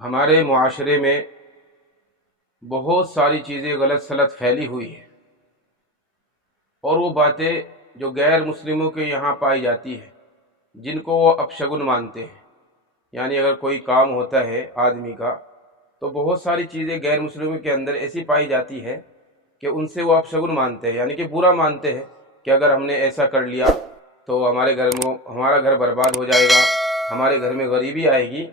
ہمارے معاشرے میں بہت ساری چیزیں غلط سلط پھیلی ہوئی ہیں، اور وہ باتیں جو غیر مسلموں کے یہاں پائی جاتی ہیں، جن کو وہ اپشگن مانتے ہیں۔ یعنی اگر کوئی کام ہوتا ہے آدمی کا، تو بہت ساری چیزیں غیر مسلموں کے اندر ایسی پائی جاتی ہے کہ ان سے وہ اپشگن مانتے ہیں، یعنی کہ برا مانتے ہیں کہ اگر ہم نے ایسا کر لیا تو ہمارے گھر میں ہمارا گھر برباد ہو جائے گا، ہمارے گھر میں غریبی آئے گی۔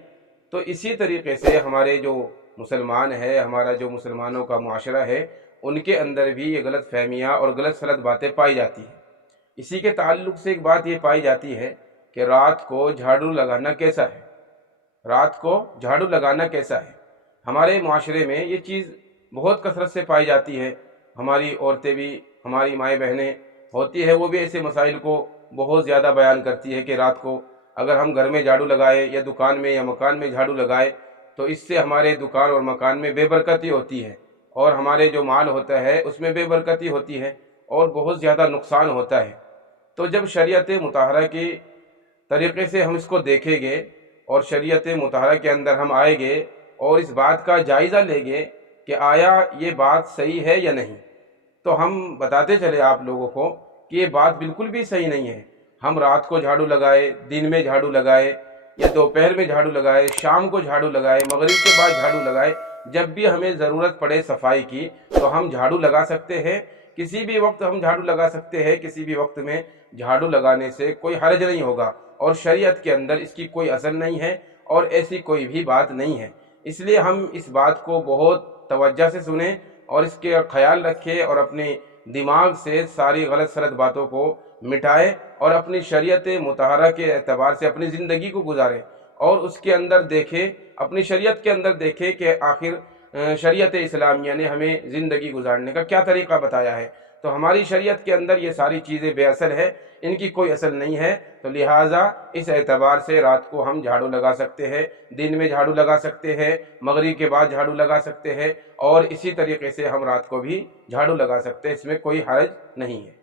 تو اسی طریقے سے ہمارے جو مسلمان ہے، ہمارا جو مسلمانوں کا معاشرہ ہے، ان کے اندر بھی یہ غلط فہمیاں اور غلط سلط باتیں پائی جاتی ہیں۔ اسی کے تعلق سے ایک بات یہ پائی جاتی ہے کہ رات کو جھاڑو لگانا کیسا ہے، رات کو جھاڑو لگانا کیسا ہے۔ ہمارے معاشرے میں یہ چیز بہت کثرت سے پائی جاتی ہے۔ ہماری عورتیں بھی، ہماری مائیں بہنیں ہوتی ہے، وہ بھی ایسے مسائل کو بہت زیادہ بیان کرتی ہے کہ رات کو اگر ہم گھر میں جھاڑو لگائے یا دکان میں یا مکان میں جھاڑو لگائے تو اس سے ہمارے دکان اور مکان میں بے برکتی ہوتی ہے، اور ہمارے جو مال ہوتا ہے اس میں بے برکتی ہوتی ہے اور بہت زیادہ نقصان ہوتا ہے۔ تو جب شریعت مطہرہ کی طریقے سے ہم اس کو دیکھیں گے اور شریعت مطہرہ کے اندر ہم آئیں گے اور اس بات کا جائزہ لیں گے کہ آیا یہ بات صحیح ہے یا نہیں، تو ہم بتاتے چلے آپ لوگوں کو کہ یہ بات بالکل بھی صحیح نہیں ہے۔ ہم رات کو جھاڑو لگائے، دن میں جھاڑو لگائے، یا دوپہر میں جھاڑو لگائے، شام کو جھاڑو لگائے، مغرب کے بعد جھاڑو لگائے، جب بھی ہمیں ضرورت پڑے صفائی کی تو ہم جھاڑو لگا سکتے ہیں۔ کسی بھی وقت ہم جھاڑو لگا سکتے ہیں، کسی بھی وقت میں جھاڑو لگانے سے کوئی حرج نہیں ہوگا، اور شریعت کے اندر اس کی کوئی اثر نہیں ہے اور ایسی کوئی بھی بات نہیں ہے۔ اس لیے ہم اس بات کو بہت توجہ سے سنیں اور اس کے خیال رکھیں اور اپنے دماغ سے ساری غلط سلط باتوں کو مٹائے اور اپنی شریعت مطہرہ کے اعتبار سے اپنی زندگی کو گزاریں، اور اس کے اندر دیکھیں، اپنی شریعت کے اندر دیکھیں کہ آخر شریعت اسلامیہ نے ہمیں زندگی گزارنے کا کیا طریقہ بتایا ہے۔ تو ہماری شریعت کے اندر یہ ساری چیزیں بے اثر ہے، ان کی کوئی اثر نہیں ہے، تو لہٰذا اس اعتبار سے رات کو ہم جھاڑو لگا سکتے ہیں، دن میں جھاڑو لگا سکتے ہیں، مغرب کے بعد جھاڑو لگا سکتے ہیں، اور اسی طریقے سے ہم رات کو بھی جھاڑو لگا سکتے ہیں، اس میں کوئی حرج نہیں ہے۔